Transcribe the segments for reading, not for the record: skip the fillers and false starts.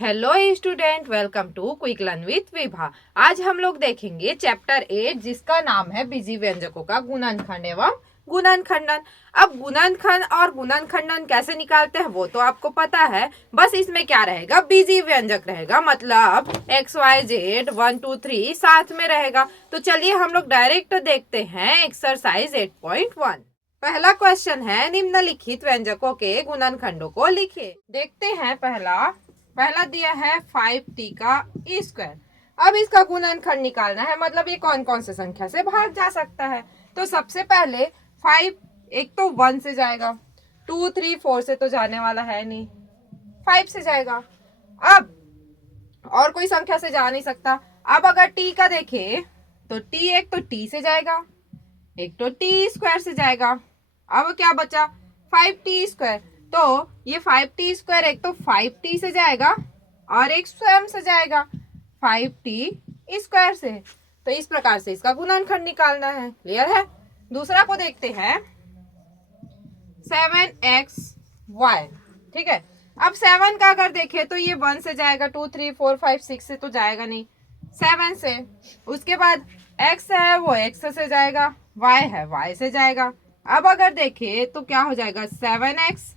Hello student, welcome to quick learn with Vibha. आज हम लोग देखेंगे चैप्टर 8 जिसका नाम है बीजी व्यंजकों का गुणनखंड एवं गुणनखंडन। अब गुणनखंड और गुणनखंडन कैसे निकालते हैं वो तो आपको पता है। बस इसमें क्या रहेगा, बीजी व्यंजक रहेगा, मतलब एक्स वाई जेड 1 2 3 साथ में रहेगा। तो चलिए हम लोग डायरेक्ट देखते हैं एक्सरसाइज 8.1। पहला क्वेश्चन है, निम्नलिखित व्यंजकों के गुणनखंडों को लिखिए। देखते हैं पहला दिया है 5t का ई स्क्वायर। अब इसका गुणनखंड निकालना है, मतलब ये कौन कौन से संख्या से भाग जा सकता है। तो सबसे पहले 5 एक तो 1 से जाएगा, 2 3 4 से तो जाने वाला है नहीं, 5 से जाएगा। अब और कोई संख्या से जा नहीं सकता। अब अगर t का देखें तो t एक तो t से जाएगा, एक तो t स्क्वायर से जाएगा। अब क्या बचा, 5t स्क्वायर। तो ये 5t स्क्वायर एक तो 5t से जाएगा और एक स्वयं से जाएगा 5t स्क्वायर से। तो इस प्रकार से इसका गुणनखंड निकालना है। क्लियर है। दूसरा को देखते हैं 7xy। ठीक है। अब 7 का अगर देखें तो ये 1 से जाएगा, 2 3 4 5 6 से तो जाएगा नहीं, 7 से। उसके बाद x है वो x से जाएगा, y है y से जाएगा। अब अगर देखें तो क्या हो जाएगा, 7x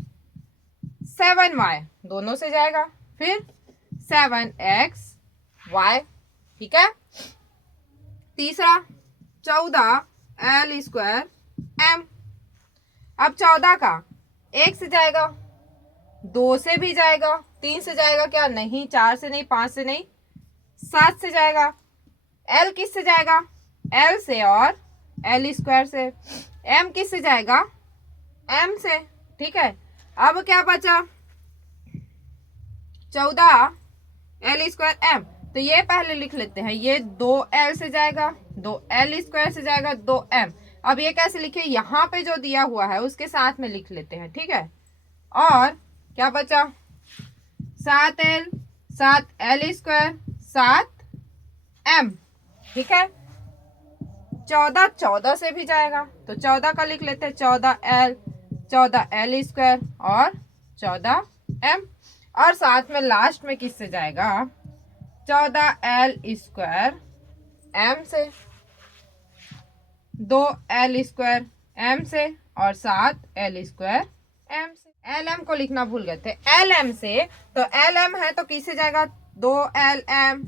7y दोनों से जाएगा, फिर 7xy। ठीक है। तीसरा 14l स्क्वायर m। अब 14 का 1 से जाएगा, 2 से भी जाएगा, 3 से जाएगा क्या, नहीं, 4 से नहीं, 5 से नहीं, 7 से जाएगा। l किस से जाएगा, l से और l स्क्वायर से। m किस से जाएगा, m से। ठीक है। अब क्या बचा, 14l स्क्वायर m। तो ये पहले लिख लेते हैं, ये 2l से जाएगा, 2l स्क्वायर से जाएगा, 2m। अब ये कैसे लिखे, यहाँ पे जो दिया हुआ है उसके साथ में लिख लेते हैं। ठीक है। और क्या बचा, 7l 7l स्क्वायर 7m। ठीक है। 14 से भी जाएगा, तो 14 का लिख लेते हैं, 14l स्क्वायर और 14m। और साथ में लास्ट में किससे जाएगा, 14l स्क्वायर m से, 2l स्क्वायर m से और 7l स्क्वायर m से। lm को लिखना भूल गए थे, lm से। तो lm है तो किससे जाएगा, 2lm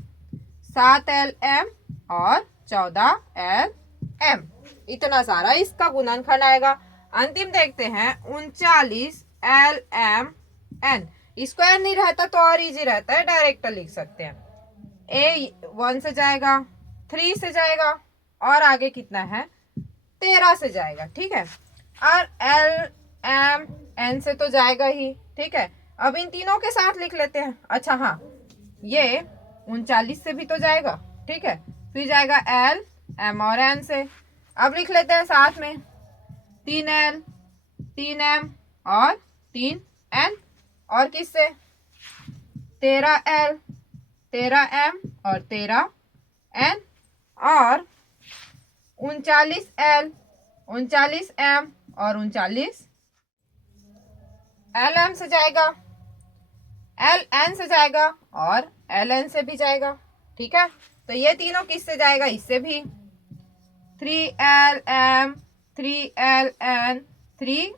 7lm और 14lm। इतना सारा इसका गुणनखंड आएगा। अंतिम देखते हैं 39lmn। स्क्वायर नहीं रहता तो और इजी रहता है, डायरेक्ट लिख सकते हैं। a 1 से जाएगा, 3 से जाएगा और आगे कितना है, 13 से जाएगा। ठीक है। और l m n से तो जाएगा ही। ठीक है। अब इन तीनों के साथ लिख लेते हैं। अच्छा हाँ, ये 39 से भी तो जाएगा। ठीक है। फिर जाएगा l m और n से। अब लिख लेते हैं साथ में 3l 3m और 3n। और किससे, 13l 13m और 13n। और 39l 39m और 39 lm से जाएगा, ln से जाएगा और ln से भी जाएगा। ठीक है। तो ये तीनों किससे जाएगा, इससे भी, 3lm 3ln 3,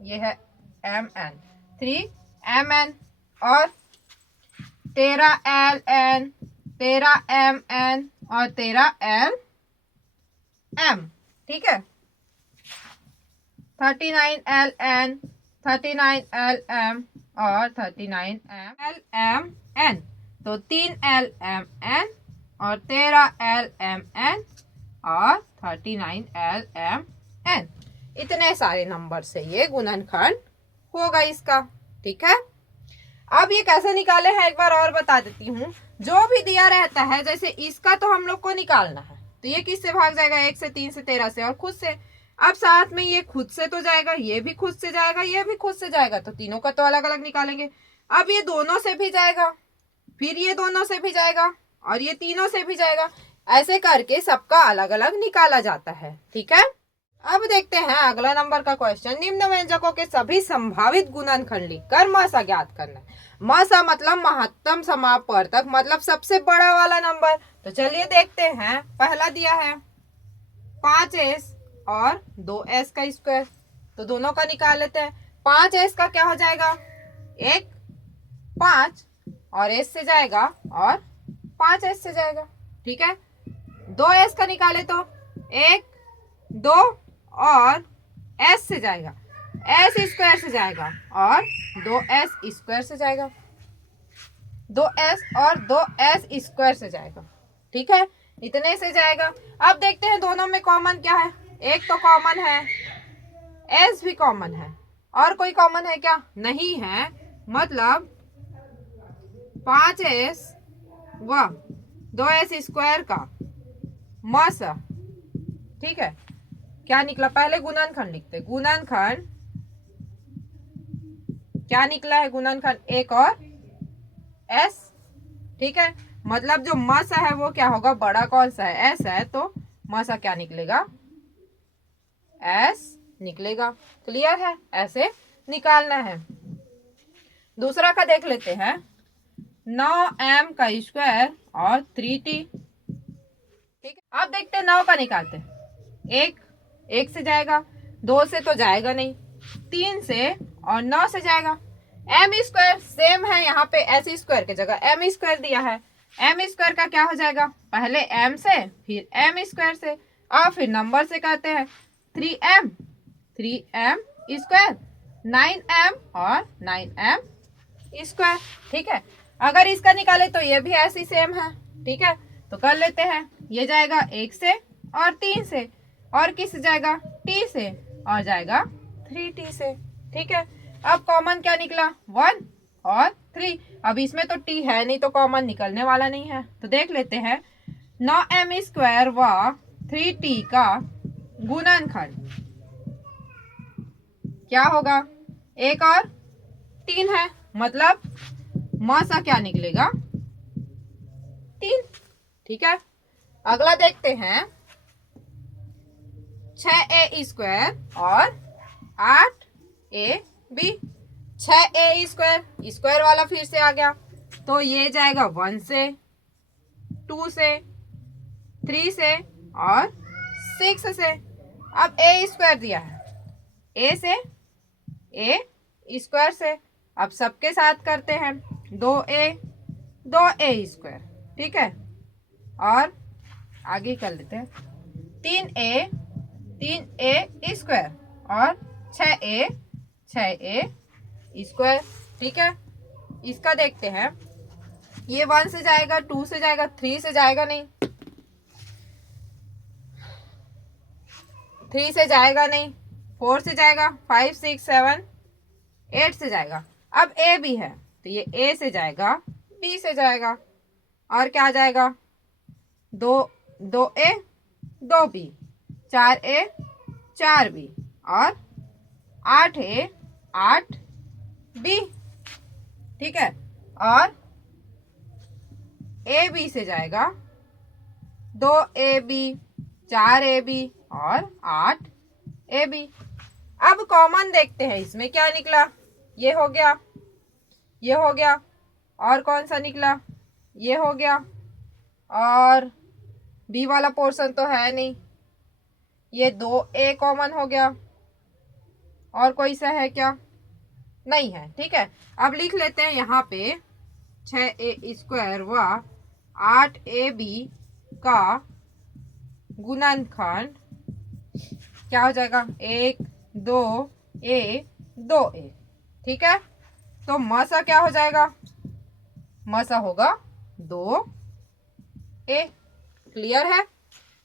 ये है mn 3mn और 13ln 13mn और 13lm। ठीक है। 39ln 39lm और 39lmn। तो 3lmn और 13lmn और 39lmn। इतने सारे नंबर से ये गुणनखंड होगा इसका। ठीक है। अब ये कैसे निकाले हैं एक बार और बता देती हूँ। जो भी दिया रहता है, जैसे इसका तो हम लोग को निकालना है, तो ये किससे भाग जाएगा, 1 से 3 से 13 से और खुद से। अब साथ में ये खुद से तो जाएगा, ये भी खुद से जाएगा, ये भी खुद से जाएगा, तो तीनों का तो अलग अलग निकालेंगे। अब ये दोनों से भी जाएगा, फिर ये दोनों से भी जाएगा और ये तीनों से भी जाएगा। ऐसे करके सबका अलग अलग निकाला जाता है। ठीक है। अब देखते हैं अगला नंबर का क्वेश्चन। निम्न व्यंजकों के सभी संभावित गुणनखंड लिखकर मासा ज्ञात करना है। सा मतलब महत्तम समापवर्तक, मतलब सबसे बड़ा वाला नंबर। तो चलिए देखते हैं, पहला दिया है 5s और 2s का स्क्वायर, तो दोनों का निकाल लेते हैं। 5s का क्या हो जाएगा, 1 5 और s से जाएगा और 5s से जाएगा, ठीक है। 2s का निकाले तो 1 2 और s से जाएगा, s स्क्वायर से जाएगा और 2s स्क्वायर से जाएगा, 2s और 2s स्क्वायर से जाएगा, ठीक है, इतने से जाएगा। अब देखते हैं दोनों में कॉमन क्या है। एक तो कॉमन है, s भी कॉमन है, और कोई कॉमन है क्या, नहीं है। मतलब 5s व 2s स्क्वायर का मसा, ठीक है, क्या निकला, पहले गुणनखंड लिखते। गुणनखंड क्या निकला है, गुणनखंड 1 और s, ठीक है। मतलब जो मसा है वो क्या होगा, बड़ा कौन सा है, s है, तो मसा क्या निकलेगा, s निकलेगा। क्लियर है, ऐसे निकालना है। दूसरा का देख लेते हैं, 9m का स्क्वायर और 3t, ठीक है। अब देखते हैं 9 का निकालते हैं। 1 से जाएगा, 2 से तो जाएगा नहीं, 3 से और 9 से जाएगा। एम स्क्वायर सेम है, यहाँ पे एस स्क्वायर की जगह एम स्क्वायर दिया है। एम स्क्वायर का क्या हो जाएगा, पहले एम से फिर एम स्क्वायर से और फिर नंबर से कहते हैं 3m स्क्वायर, 9m और 9m स्क्वायर, ठीक है। अगर इसका निकाले तो ये भी ऐसी सेम है, ठीक है। तो कर लेते हैं, ये जाएगा 1 से और 3 से, और किस से जाएगा, t से, और जाएगा 3t से, ठीक है। अब कॉमन क्या निकला, 1 और 3। अब इसमें तो t है नहीं तो कॉमन निकलने वाला नहीं है, तो देख लेते हैं 9m स्क्वायर व 3t का गुणनखंड क्या होगा, 1 और 3 है, मतलब मसा क्या निकलेगा, 3, ठीक है। अगला देखते हैं 6a स्क्वायर और 8ab। 6a स्क्वायर, स्क्वायर वाला फिर से आ गया, तो ये जाएगा 1 से, 2 से, 3 से और 6 से। अब a स्क्वायर दिया है, a से a स्क्वायर से, अब सबके साथ करते हैं 2a स्क्वायर, ठीक है। और आगे कर लेते हैं 3a स्क्वायर और 6a स्क्वायर, ठीक है। इसका देखते हैं, ये 1 से जाएगा, 2 से जाएगा, 3 से जाएगा नहीं, 3 से जाएगा नहीं, 4 से जाएगा, 5 6 7 8 से जाएगा। अब a भी है तो ये a से जाएगा, b से जाएगा, और क्या आ जाएगा, 2a 2b, 4a 4b और 8a 8b, ठीक है। और a b से जाएगा, 2ab 4ab और 8ab। अब कॉमन देखते हैं, इसमें क्या निकला, ये हो गया, ये हो गया, और कौन सा निकला, ये हो गया, और बी वाला पोर्शन तो है नहीं, ये 2a कॉमन हो गया, और कोई सा है क्या, नहीं है, ठीक है। अब लिख लेते हैं यहाँ पे 6a स्क्वायर व 8ab का गुणनखंड क्या हो जाएगा, 1 2a 2a, ठीक है। तो मसा क्या हो जाएगा, मसा होगा 2a। क्लियर है।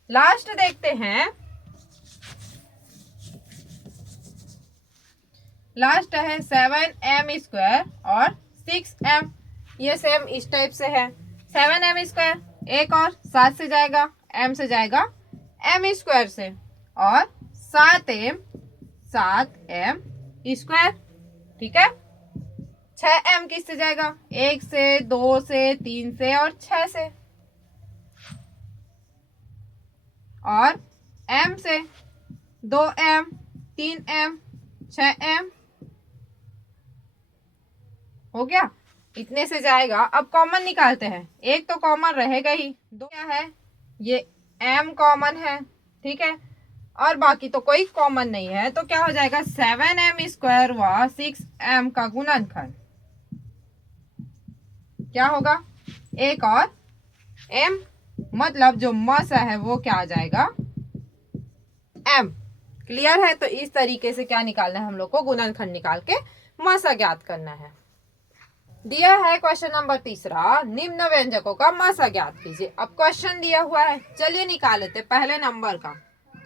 लास्ट देखते हैं, लास्ट है 7m स्क्वायर और 6m। ये सेम इस टाइप से है, 7m स्क्वायर, 1 और 7 से जाएगा, m से जाएगा m स्क्वायर से, और 7m स्क्वायर, ठीक है। 6m किससे जाएगा, 1 से, 2 से, 3 से और 6 से, और m से 2m 3m 6m, हो गया। इतने से जाएगा। अब कॉमन निकालते हैं, एक तो कॉमन रहेगा ही, दो क्या है, ये m कॉमन है, ठीक है, और बाकी तो कोई कॉमन नहीं है, तो क्या हो जाएगा 7m² व 6m का गुणनखंड क्या होगा, एक और m, मतलब जो मसा है वो क्या आ जाएगा m। क्लियर है? तो इस तरीके से क्या निकालना है हम लोग को, गुणनखंड निकाल के मसा ज्ञात करना है। दिया है क्वेश्चन नंबर 3, निम्न व्यंजकों का मसा ज्ञात कीजिए। अब क्वेश्चन दिया हुआ है, चलिए निकाल लेते। पहले नंबर का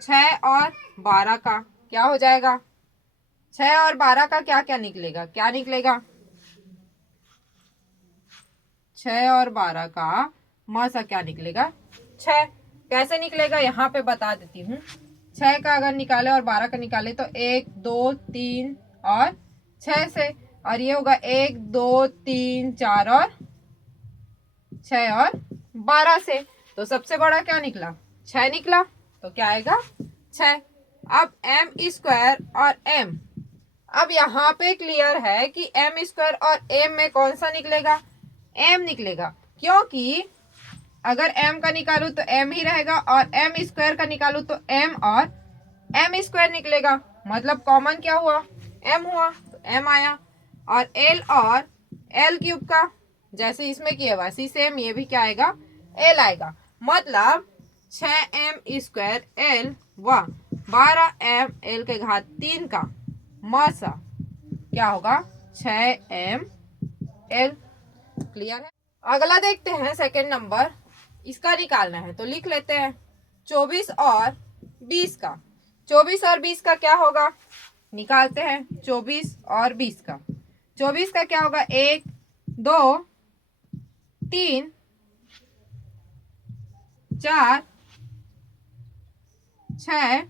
6 और 12 का क्या हो जाएगा, 6 और 12 का क्या क्या निकलेगा, क्या निकलेगा, 6 और 12 का मसा क्या निकलेगा 6। कैसे निकलेगा यहाँ पे बता देती हूँ। 6 का अगर निकाले और 12 का निकाले तो 1 2 3 और 6 से, और ये होगा 1 2 3 4 और 6 और 12 से। तो सबसे बड़ा क्या निकला, 6 निकला, तो क्या आएगा 6। अब m² और m, अब यहाँ पे क्लियर है कि m² और m में कौन सा निकलेगा, m निकलेगा, क्योंकि अगर m का निकालू तो m ही रहेगा, और m² का निकालू तो m और m² निकलेगा, मतलब कॉमन क्या हुआ, m हुआ, तो m आया। और l और l³ का जैसे इसमें किया वैसे सेम ये भी क्या आएगा, l आएगा, मतलब 6m² l व 12m l के घात 3 का मसा क्या होगा 6m l। क्लियर है? अगला देखते हैं सेकंड नंबर, इसका निकालना है, तो लिख लेते हैं 24 और 20 का। 24 और 20 का क्या होगा, निकालते हैं 24 और 20 का। 24 का क्या होगा, 1 2 3 4 6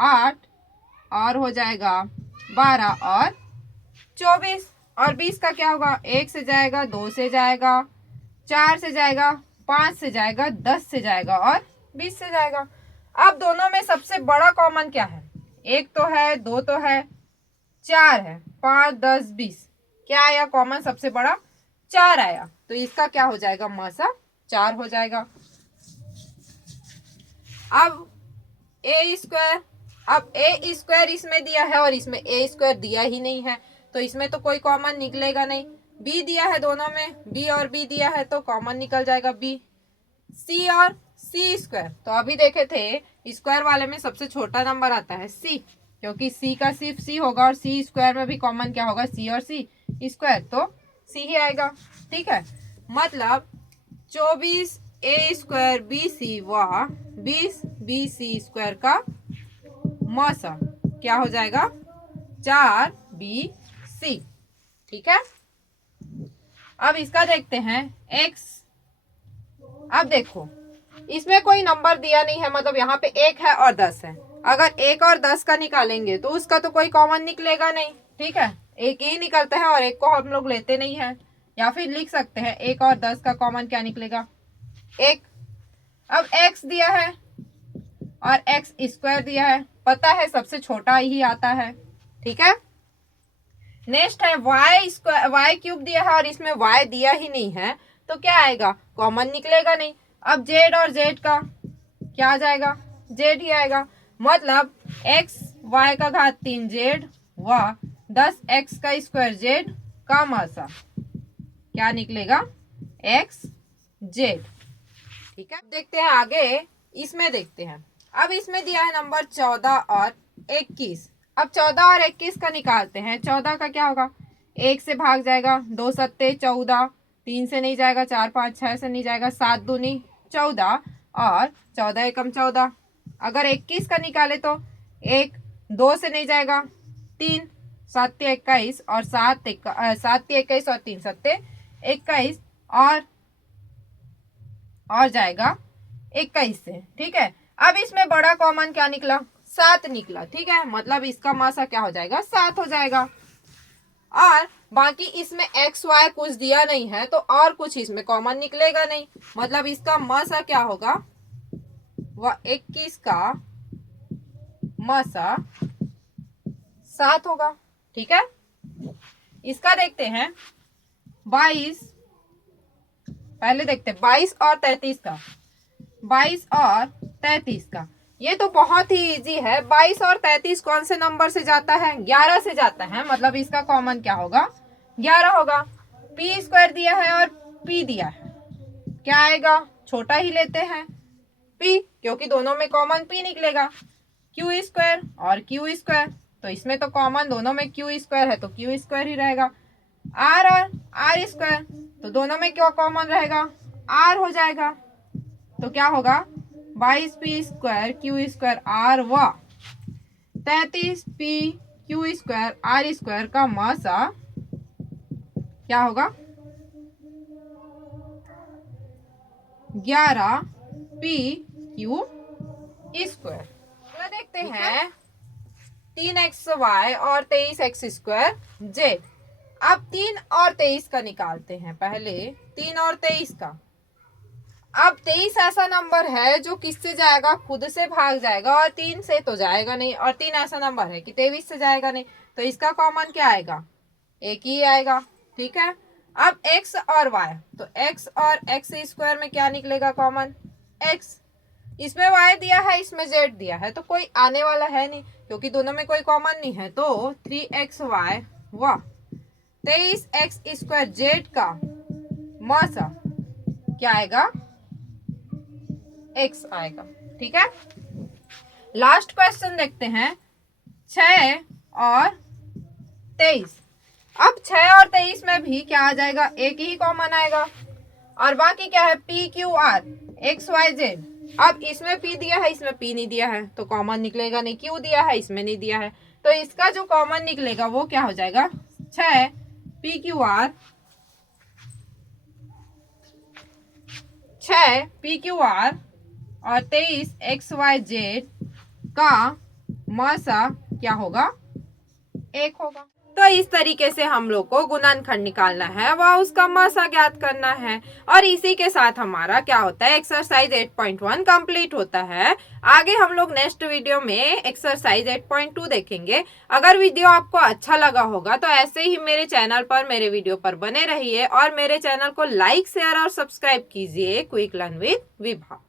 8 और हो जाएगा 12 और 24। और 20 का क्या होगा, 1 से जाएगा, 2 से जाएगा, 4 से जाएगा, 5 से जाएगा, 10 से जाएगा और 20 से जाएगा। अब दोनों में सबसे बड़ा कॉमन क्या है, 1 तो है, 2 तो है, 4 है, 5 10 20, क्या आया कॉमन सबसे बड़ा, 4 आया, तो इसका क्या हो जाएगा मसा 4 हो जाएगा। अब a², अब a² इसमें दिया है और इसमें a² दिया ही नहीं है, तो इसमें तो कोई कॉमन निकलेगा नहीं। b दिया है, दोनों में b और b दिया है तो कॉमन निकल जाएगा b। c और c², तो अभी देखे थे स्क्वायर वाले में सबसे छोटा नंबर आता है c, क्योंकि c का सिर्फ c होगा, और c² में भी कॉमन क्या होगा, c और c², तो c ही आएगा। ठीक है, मतलब 24 a² bc व 20 bc² का मसा क्या हो जाएगा 4 bc। ठीक है, अब इसका देखते हैं x। अब देखो इसमें कोई नंबर दिया नहीं है, मतलब यहाँ पे 1 है और 10 है, अगर 1 और 10 का निकालेंगे तो उसका तो कोई कॉमन निकलेगा नहीं। ठीक है, एक ही निकलता है और एक को हम लोग लेते नहीं है, या फिर लिख सकते हैं 1 और 10 का कॉमन क्या निकलेगा 1। अब x दिया है और x² दिया है, पता है सबसे छोटा ही आता है। ठीक है, नेक्स्ट है y³ दिया है और इसमें y दिया ही नहीं है, तो क्या आएगा कॉमन निकलेगा नहीं। अब z और z का क्या आ जाएगा, z ही आएगा, मतलब x y का घात 3 z व 10x² z का मसा क्या निकलेगा x z। ठीक है, देखते हैं आगे, इसमें देखते हैं। अब इसमें दिया है नंबर 14 और 21। अब 14 और 21 का निकालते हैं। 14 का क्या होगा, 1 से भाग जाएगा, 2 सत्ते 14, 3 से नहीं जाएगा, 4 5 6 से नहीं जाएगा, 7 दूनी 14 और 14 एकम 14। अगर 21 का निकाले तो 1 2 से नहीं जाएगा, 3 7 21 और 7 21 और 3 सत्ते 21 और जाएगा 21 से। ठीक है, अब इसमें बड़ा कॉमन क्या निकला 7 निकला। ठीक है, मतलब इसका मसा क्या हो जाएगा 7 हो जाएगा। और बाकी इसमें एक्स वाई कुछ दिया नहीं है, तो और कुछ इसमें कॉमन निकलेगा नहीं, मतलब इसका मसा क्या होगा, वह 21 का मसा 7 होगा। ठीक है, इसका देखते हैं 22, पहले देखते हैं 22 और 33 का। 22 और 33 का, ये तो बहुत ही इजी है। 22 और 33 कौन से नंबर से जाता है? 11 से जाता है, मतलब इसका कॉमन क्या होगा? 11 होगा। पी स्क्वायर दिया है और पी दिया है, क्या आएगा? छोटा ही लेते हैं पी, क्योंकि दोनों में कॉमन पी निकलेगा। क्यू स्क्वायर और क्यू स्क्वायर, तो इसमें तो कॉमन दोनों में क्यू स्क्वायर है, तो क्यू स्क्वायर ही रहेगा। आर और आर स्क्वायर, तो दोनों में क्या कॉमन रहेगा? आर हो जाएगा। तो क्या होगा? 22 P square Q square R व 33 P Q square R square का मासा क्या होगा? 11 पी क्यू स्क्वायर। तो देखते हैं 3xy और 23x स्क्वायर जेड। अब 3 और 23 का निकालते हैं। पहले 3 और 23 का। अब 23 ऐसा नंबर है जो किससे जाएगा? खुद से भाग जाएगा, और 3 से तो जाएगा नहीं, और 3 ऐसा नंबर है कि 23 से जाएगा नहीं, तो इसका कॉमन क्या आएगा? एक ही आएगा। ठीक है। अब x और y, तो x और x स्क्वायर में क्या निकलेगा कॉमन? x। इसमें y दिया है, इसमें z दिया है, तो कोई आने वाला है नहीं, क्योंकि दोनों में कोई कॉमन नहीं है। तो 3xy व 23x स्क्वायर जेड का मासा क्या आएगा? x आएगा। ठीक है। लास्ट क्वेश्चन देखते हैं 6 और 23। अब 6 और 23 में भी क्या आ जाएगा? एक ही कॉमन आएगा, और बाकी क्या है? P Q R X Y Z. अब इसमें पी दिया है, इसमें पी नहीं दिया है, तो कॉमन निकलेगा नहीं। क्यू दिया है, इसमें नहीं दिया है, तो इसका जो कॉमन निकलेगा वो क्या हो जाएगा? 6 P Q are, 6 P Q are और 23 एक्स वाई जेड का मासा क्या होगा? 1 होगा। तो इस तरीके से हम लोग को गुणनखंड निकालना है व उसका मासा ज्ञात करना है। और इसी के साथ हमारा क्या होता है? एक्सरसाइज 8.1 कंप्लीट होता है। आगे हम लोग नेक्स्ट वीडियो में एक्सरसाइज 8.2 देखेंगे। अगर वीडियो आपको अच्छा लगा होगा तो ऐसे ही मेरे चैनल पर, मेरे वीडियो पर बने रहिए, और मेरे चैनल को लाइक, शेयर और सब्सक्राइब कीजिए। Quick learn with Vibha.